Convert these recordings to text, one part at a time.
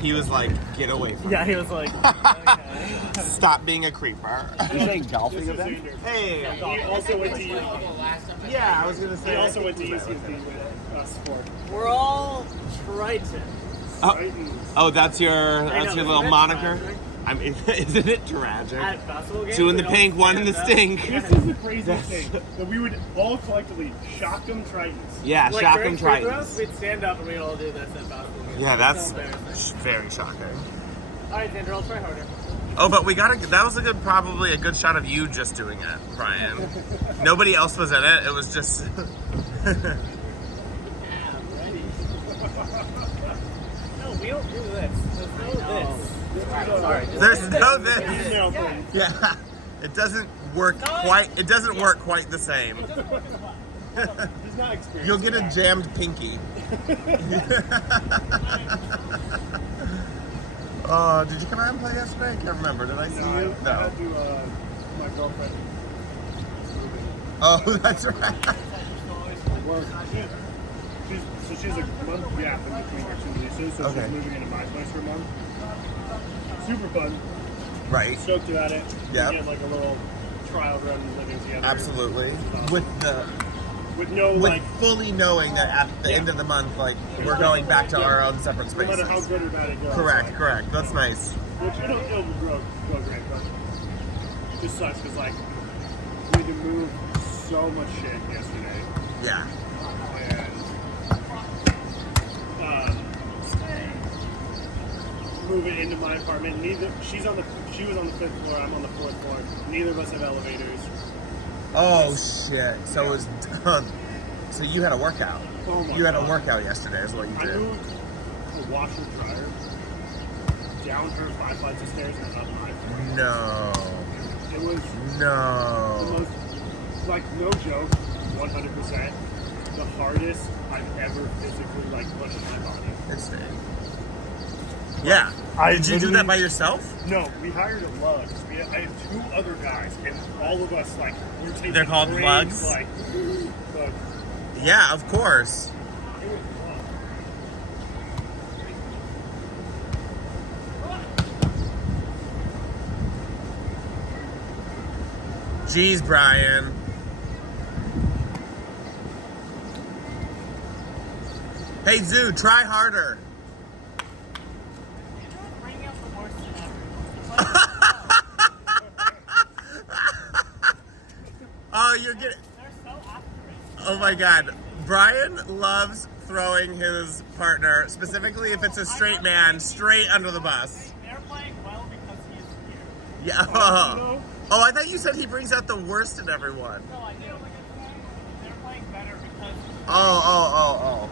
He was like, get away from me. Yeah, he was like, okay. Stop being a creeper. You're saying golfing event? Hey. He also went to Yeah, I was going to say. He also went to UCSD with us for We're all Triton. Oh, that's your little moniker? Tragic. I mean, isn't it tragic? At basketball games, Two in the we all pink, one in the stand up. stink. This is the craziest thing. That we would all collectively shock them Tritons. Yeah, Like, shock during and free throws, Tritons. we'd stand up and we'd all do this at basketball games. Yeah, It's that's so embarrassing. very shocking. All right, Xander, I'll try harder. Oh, but that was probably a good shot of you just doing it, Brian. Nobody else was in it. It was just. Yeah, I'm ready. No, we don't do this. There's no this. Sorry. There's no this. Email thing. Yeah, it doesn't work quite. It doesn't work quite the same. Does not experience. You'll get a jammed pinky. Did you come out and play yesterday? I can't remember. Did I see you? I No. had to, my girlfriend. Oh, that's right. Work. She's a month gap in between our two leases, so Okay. she's moving into my place for a month. Super fun. Right. Stoked about it. Yep. We had like a little trial run living together. Absolutely. With no With like, fully knowing that at the end of the month, like we're going back to our own separate no spaces. matter how good or bad it goes. Correct. That's nice. Which it'll go great, but it just sucks because like we had to move so much shit yesterday, Yeah. and move it into my apartment. She was on the 5th floor. I'm on the 4th floor. Neither of us have elevators. Oh shit. So it was done. So you had a workout. Oh my You had a God. workout yesterday, is what you I did. moved a washer dryer down her 5 flights of stairs and up my floor. No. It was the No. most, like, no joke, 100%, the hardest I've ever physically, like, pushed my body. It's fake. Yeah. Did you do that by yourself? No, we hired a lug. I had 2 other guys, and all of us, like, we were taking They're called breaks, lugs? like, but Yeah, of course. it was fun. Jeez, Brian. Hey, Zoo, try harder. Bring out the worst in everyone. Oh, you're getting. They're so accurate. Oh my God. Brian loves throwing his partner, specifically if it's a straight man, straight under the bus. They're playing well because he's here. Yeah. No, Oh, I thought you said he brings out the worst in everyone. No, I do. They're playing better because. Oh.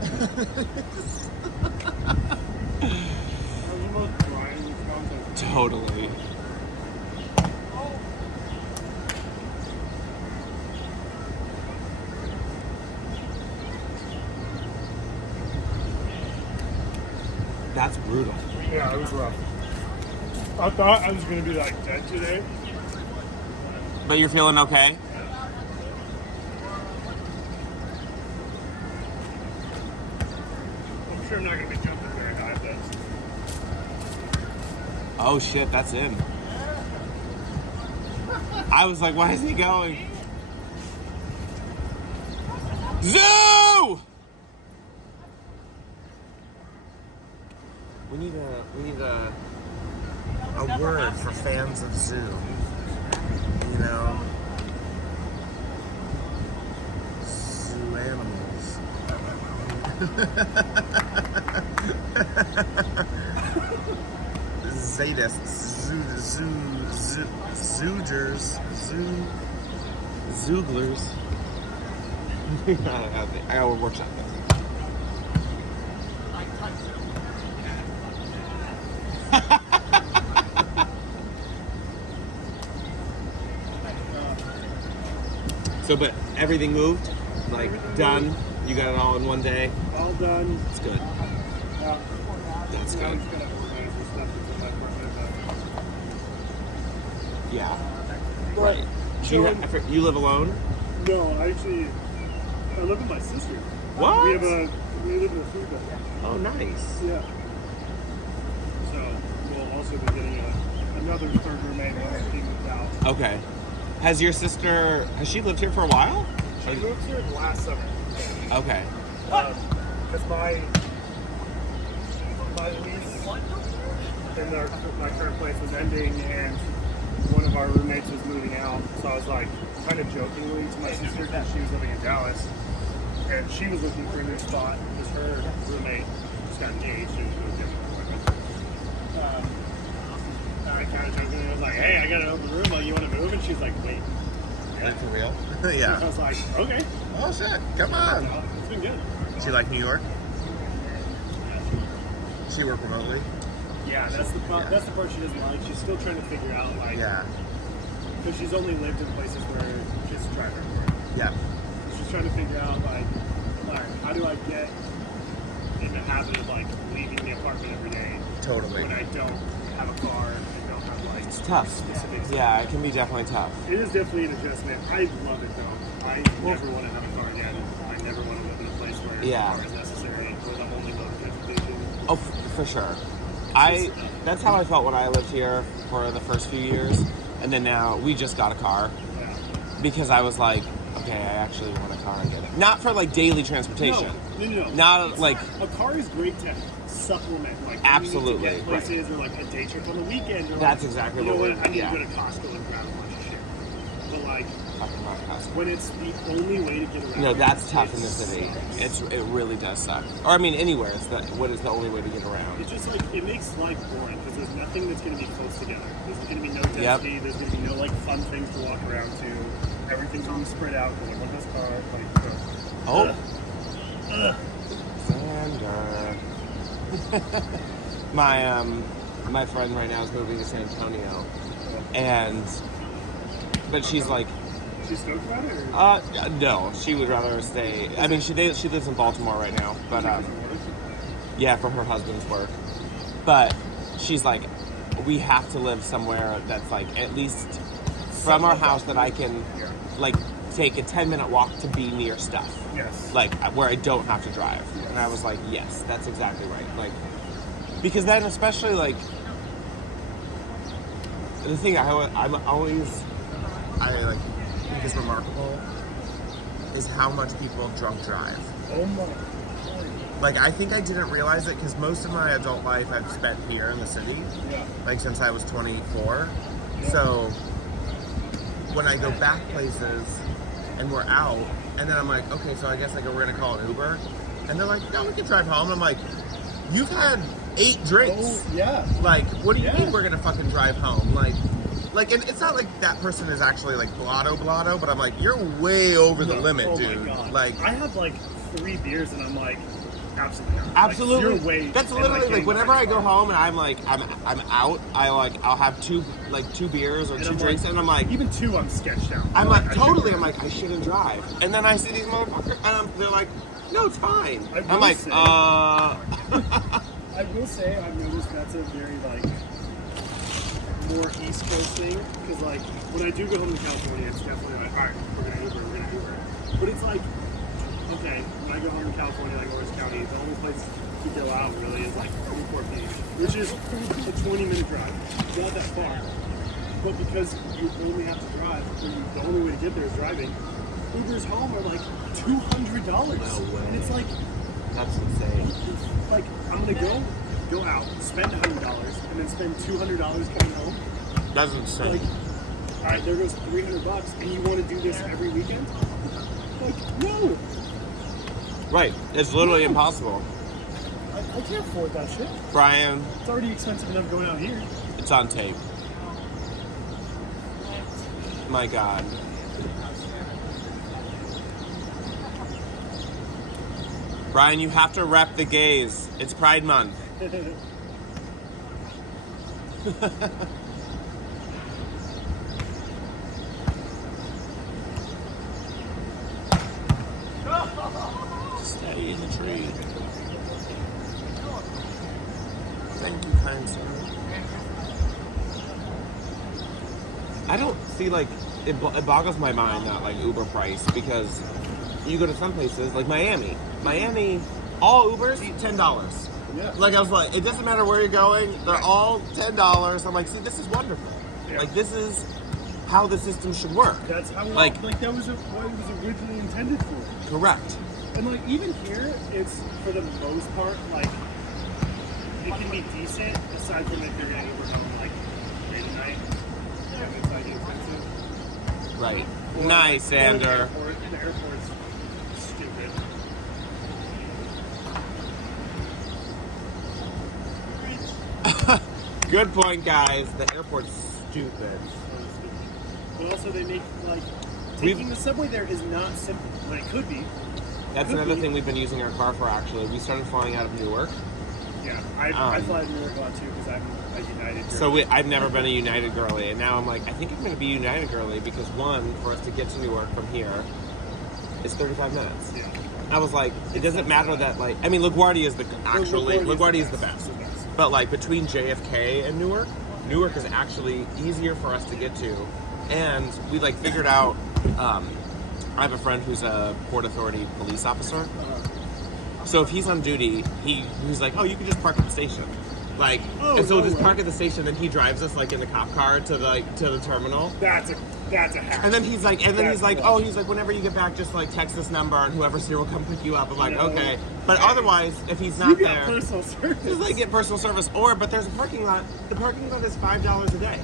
that was the most Bryan response. Totally. That's brutal. Yeah, it was rough. I thought I was going to be, like, dead today. But you're feeling okay? I'm sure I'm not going to be jumping very high, but Oh shit, that's in. I was like, why is he going? Zoo! We need a word for fans of Zoo. You know? Zoo animals. Zadists. Zoogers. Zooglers. I gotta workshop this. So, but everything moved? Like, done? You got it all in one day? all done. That's good. Yeah. That's Now we good. just gotta organize the stuff that's in my apartment. Yeah. But- Right. You live alone? No, I live with my sister. What? We made it in the food bank. Oh, nice. Yeah. So we'll also be getting another third roommate once he moves out. Okay. Has your sister, has she lived here for a while? She moved here last summer. Okay. Because my lease in my current place was ending, and one of our roommates was moving out. So I was like, kind of jokingly to my sister, because she was living in Dallas, and she was looking for a new spot because her roommate just got engaged and moved in. I kind of jokingly was like, "Hey, I got an open room. Like, you want to move?" And she's like, "Wait, Like for real? I Yeah. was like, "Okay." Oh shit! Come on. It's been good. She like New York? She work remotely? Yeah, that's the part she doesn't like. She's still trying to figure out, like, Yeah. because she's only lived in places where she's a driver for it. Yeah. She's trying to figure out, like, all right, how do I get in the habit of, like, leaving the apartment every day Totally. when I don't have a car and don't have, like, It's tough. specific stuff. Yeah, it can be definitely tough. It is definitely an adjustment. I love it, though. I never want to have a car again. I never want to live in a place where Yeah. a car is necessary or the only mode of transportation. Oh, for sure. That's how I felt when I lived here for the first few years, and then now we just got a car Yeah. because I was like, okay, I actually want a car again. Not for like daily transportation. No. Not It's like a car is great to supplement, like Absolutely, when you need to get places or like a day trip on the weekend. Or That's like, exactly you know what what? we're- I need yeah. to go to Costco and grab a bunch of shit. But like fucking not possible. when it's the only way to get around. No, that's tough in the it's- city. It really does suck. Or I mean, anywhere. What is the only way to get around? It's just like it makes life boring because there's nothing that's going to be close together. There's going to be no density. Yep. There's going to be no like fun things to walk around to. Everything's going to be spread out because everyone has a car. Like, Oh, ugh. Xander. My friend right now is moving to San Antonio, but she's like, She's stoked about it. Or? no, she would rather stay. I mean, she lives in Baltimore right now, but yeah, for her husband's work. But she's like, we have to live somewhere that's like at least from our house that I can like take a 10-minute walk to be near stuff. Yes. Like where I don't have to drive. And I was like, yes, that's exactly right. Like, because then especially like the thing I like think is remarkable is how much people drunk drive. Oh my. Like, I think I didn't realize it because most of my adult life I've spent here in the city, Yeah. like since I was 24. So when I go back places and we're out, and then I'm like, okay, so I guess like we're gonna call an Uber, and they're like, no, we can drive home. I'm like, you've had 8 drinks. Oh yeah. Like, what do you Yeah. mean we're gonna fucking drive home? Like, and it's not like that person is actually like blotto, but I'm like, you're way over the limit, Oh dude. my God. Like, I have like 3 beers and I'm like, absolutely not. absolutely. Like, 0 weight That's and, literally like getting whenever behind I the go car. home and I'm like, I'm out. I'll have 2 beers or And 2 I'm drinks, like, and I'm like, even 2, I'm sketched out. I'm like, I totally. shouldn't I'm like, I shouldn't drive. And then I see these motherfuckers, and they're like, no, it's fine. I I'm will like, say- I will say I've noticed that's a very like more East Coast thing because like when I do go home to California, it's definitely like, all right, we're gonna Uber. But it's like, okay, when I go home to California, like Orange County, the only place to go out really is like Newport Beach, which is a 20-minute drive. It's not that far. But because you only have to drive, and the only way to get there is driving, Ubers home are like $200. And it's like, that's insane. like I'm gonna go out, spend $100, and then spend $200 coming home. That's insane. Like, all right, there goes $300, and you want to do this every weekend? Like, no, Right. It's literally impossible. I can't afford that shit. Bryan, It's already expensive enough going out here. it's on tape. My God. Bryan, you have to rep the gays. It's Pride Month. Stay in the tree. Thank you, kind sir. I don't see, like, it boggles my mind that, like, Uber price, because you go to some places, like Miami. Miami, all Ubers, $10. Yeah. Like, I was like, it doesn't matter where you're going, they're all $10. I'm like, see, this is wonderful. Yeah. Like, this is how the system should work. That's how like that was what it was originally intended for. Correct. And like even here, it's for the most part like it can be decent aside from if you're getting Uber home like late at night. And it's like expensive. Right. Or, Nice, Xander. The airport's stupid. Good point, guys. The airport's stupid. But also they make like taking the subway there is not simple. But it could be. That's another thing we've been using our car for, actually. We started flying out of Newark. Yeah, I fly to New York a lot too because I'm a United girl. So I've never been a United girly, and now I'm like, I think I'm going to be a United girly because one, for us to get to Newark from here, is 35 minutes. Yeah. I was like, it doesn't matter that, like, I mean, LaGuardia is LaGuardia is the best. But like between JFK and Newark is actually easier for us to get to, and we like figured out. I have a friend who's a Port Authority police officer. So if he's on duty, he's like, oh, you can just park at the station. Like, and so we'll just park at the station, then he drives us like in the cop car to the terminal. That's a hack. And then he's like, oh, he's like, whenever you get back, just like text this number and whoever's here will come pick you up. I'm like, okay. But otherwise, if he's not you there, get personal service. just like get personal service. But there's a parking lot. The parking lot is $5 a day.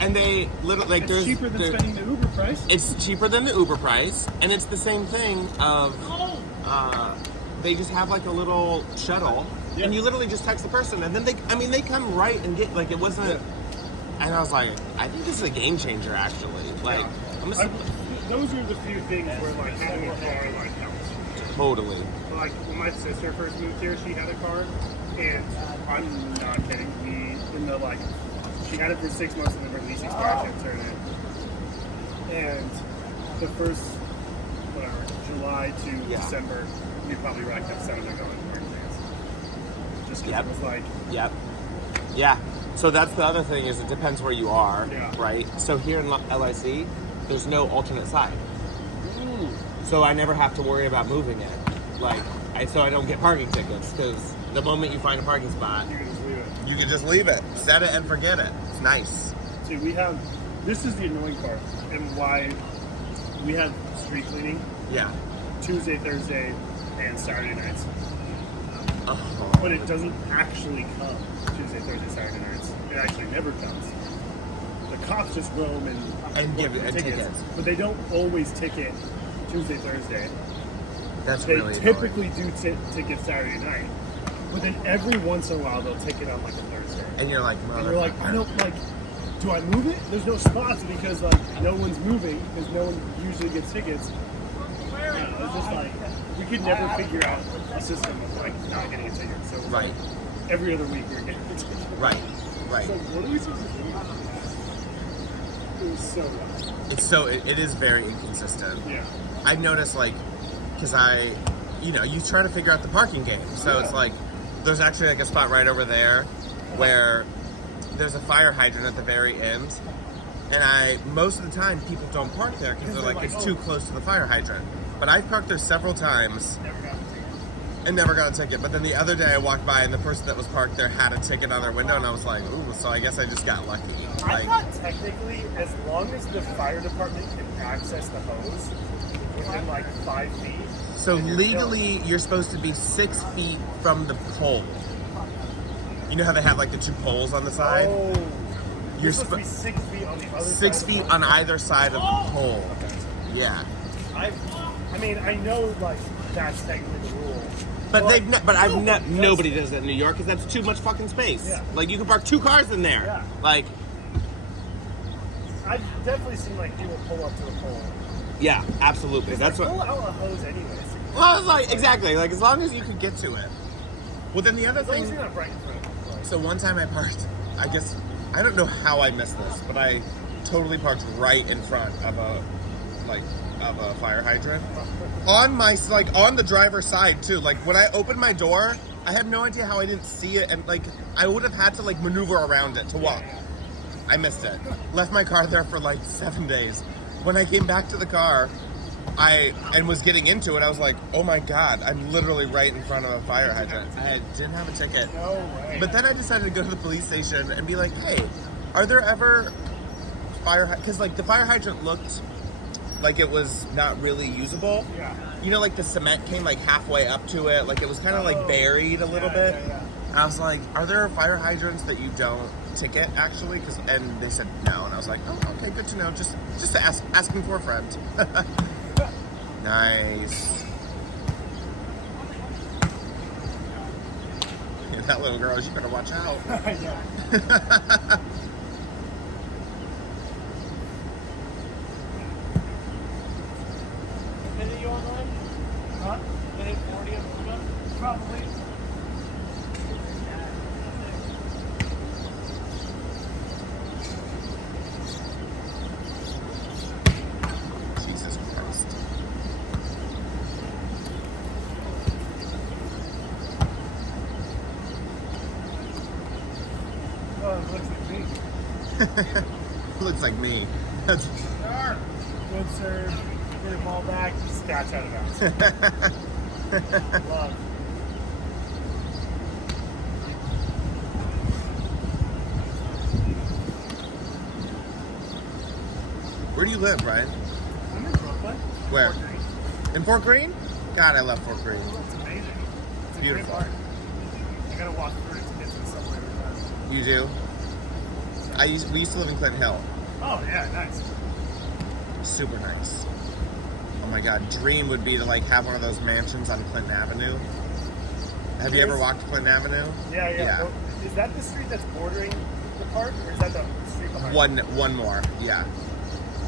And they literally like it's cheaper than spending the Uber price. It's cheaper than the Uber price, and it's the same thing of they just have like a little shuttle, and you literally just text the person, and then they come right and get like it wasn't. Yeah. And I was like, I think this is a game changer actually. Like, those are the few things where like having a car like helps. Totally. Like when my sister first moved here, she had a car, and I'm not kidding. She had it for 6 months and then her lease expired and turned it. And the first, July to December, we probably racked up $700 in parking tickets. Just because it was like... Yep. Yeah. So that's the other thing is it depends where you are, right? So here in LIC, there's no alternate side. So I never have to worry about moving it. So I don't get parking tickets because the moment you find a parking spot... You can just leave it. Set it and forget it. It's nice. See, this is the annoying part and why we have street cleaning. Yeah. Tuesday, Thursday, and Saturday nights. But it doesn't actually come Tuesday, Thursday, Saturday nights. It actually never comes. The cops just roam and give tickets. But they don't always ticket Tuesday, Thursday. They typically do ticket Saturday night. But then every once in a while they'll take it on like a Thursday. And you're like, I don't do I move it? There's no spots because like no one's moving because no one usually gets tickets. It's just like we could never figure out a system of like not getting a ticket. So every other week we're getting a ticket. Right. So what are we supposed to do? It was so rough. It is very inconsistent. Yeah. I've noticed because you try to figure out the parking game. So it's like there's actually like a spot right over there where there's a fire hydrant at the very end, and most of the time people don't park there because they're like it's too close to the fire hydrant. But I've parked there several times and never got a ticket. But then the other day I walked by and the person that was parked there had a ticket on their window, and I was like, ooh, so I guess I just got lucky. I thought technically, as long as the fire department can access the hose within like 5 feet. So legally, you're supposed to be 6 feet from the pole. You know how they have like the 2 poles on the side? Oh. You're supposed to be 6 feet on the other side. 6 feet on either side of the pole. Okay. Yeah. I know like that's technically the rule. But nobody does that in New York because that's too much fucking space. Yeah. Like you can park 2 cars in there. Yeah. Like. I've definitely seen like people pull up to the pole. Yeah, absolutely. That's what. Pull out a hose anyways. Well, it's like exactly like as long as you could get to it. Well, then the other thing. As long as you're not right in front. So one time I parked. I don't know how I missed this, but I totally parked right in front of a fire hydrant on the driver's side too. Like when I opened my door, I have no idea how I didn't see it, and like I would have had to like maneuver around it to walk. I missed it. Left my car there for like 7 days. When I came back to the car, and was getting into it. I was like, oh my God, I'm literally right in front of a fire hydrant. I didn't have a ticket. No way. But then I decided to go to the police station and be like, hey, are there ever because like the fire hydrant looked like it was not really usable. Yeah. You know, like the cement came like halfway up to it. Like it was kind of like buried a little bit. Yeah. I was like, are there fire hydrants that you don't ticket actually? And they said no. And I was like, oh, okay, good to know. Just asking for a friend. Nice. Yeah, that little girl, you better watch out. Yeah. Minute you online? Huh? Minute 40 of the Probably. Jesus Christ. Oh, it looks like me. Looks like me. Good serve. Get the ball back. Stats out of bounds. Love. Where do you live, Bryan? I'm in Brooklyn. Where? In Fort Greene? God, I love Fort Greene. It's amazing. It's a Beautiful. great park. I gotta walk through it to get to the subway every time. You do? We used to live in Clinton Hill. Oh yeah, nice. Super nice. Oh my God, dream would be to like have one of those mansions on Clinton Avenue. Have you ever walked Clinton Avenue? Yeah. Yeah. Well, is that the street that's bordering the park, or is that the street behind? One more. Yeah.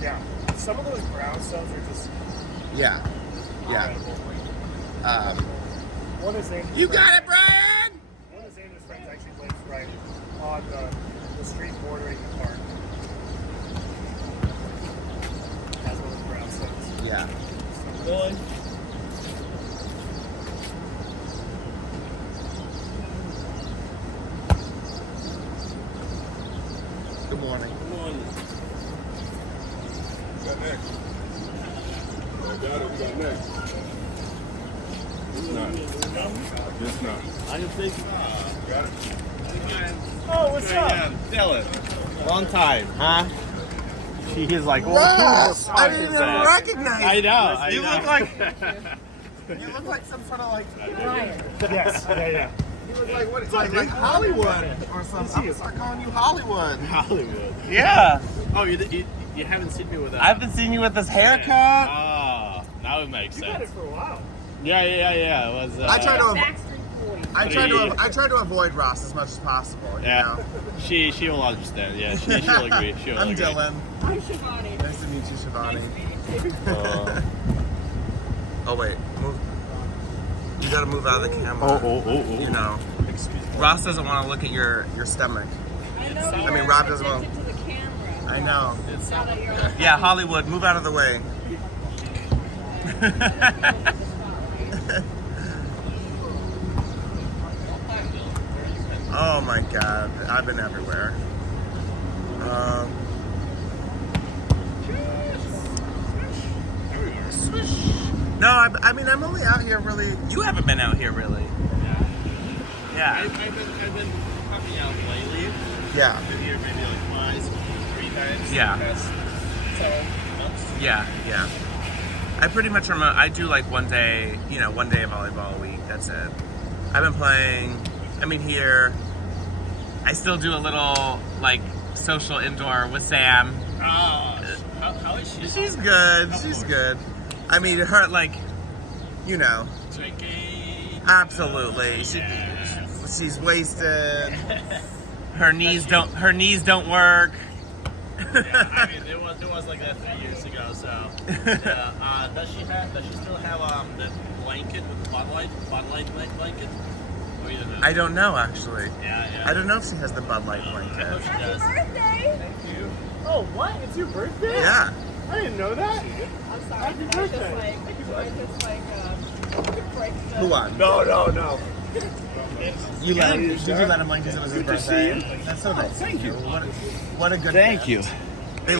Yeah. Some of those brownstones are just Yeah. Yeah. incredible. One of Xander's You friends- got it, Bryan! One of Xander's friends actually lives right on the street bordering the park. Has one of those brownstones. Yeah. Really? Good morning. Come on. Got next. Got it. We got next. It's not. It's not. I can think. Got it. Oh, what's up? Dylan. Long time, huh? He is like, Ross! I didn't even recognize I know. you. I know. Look like you look like some sort of like Bryan. Yes. Yeah. You look like what? Like Hollywood or something. I'm gonna start calling you Hollywood. Hollywood. Yeah. Oh, you haven't seen me with that. I haven't seen you with this haircut. Ah, now it makes You had it sense. for a while. Yeah. It was. I try to Pretty- I try to avoid Ross as much as possible. You Yeah. know. She will understand. Yeah, she'll agree. She'll I'm agree. Dylan. I'm Shivani. Nice to meet you, Shivani. Uh, Oh wait, move. You gotta move out of the camera. oh. You know. Excuse me. Ross doesn't want to look at your stomach. I know. I mean, Rob doesn't want. To the camera. I know. It's Now that you're on Yeah, Hollywood, move out of the way. Oh my God, I've been everywhere. No, I mean I'm only out here really. You haven't been out here really. Yeah. I've been coming out lately. Yeah. I've been here maybe like twice, 3 times. Yeah. In the past 7 months. Yeah. I pretty much I do like one day of volleyball a week. That's it. I've been playing. I mean here. I still do a little like social indoor with Sam. How is she? She's good. She's good. I mean her like, Drinking. absolutely. She's wasted. Her knees don't work. Yeah, I mean, it was like that 3 years ago. So, yeah. Does she still have the blanket with the Bud Light blanket? Or you don't know? I don't know actually. Yeah. I don't know if she has the Bud Light I hope blanket. she does. birthday. Thank you. Oh, what? It's your birthday? Yeah. I didn't know that. I'm sorry. Happy birthday. Who won? No. You let him? Did you let him win because it was his birthday? That's so nice. Thank you. What a good. Thank gift. you.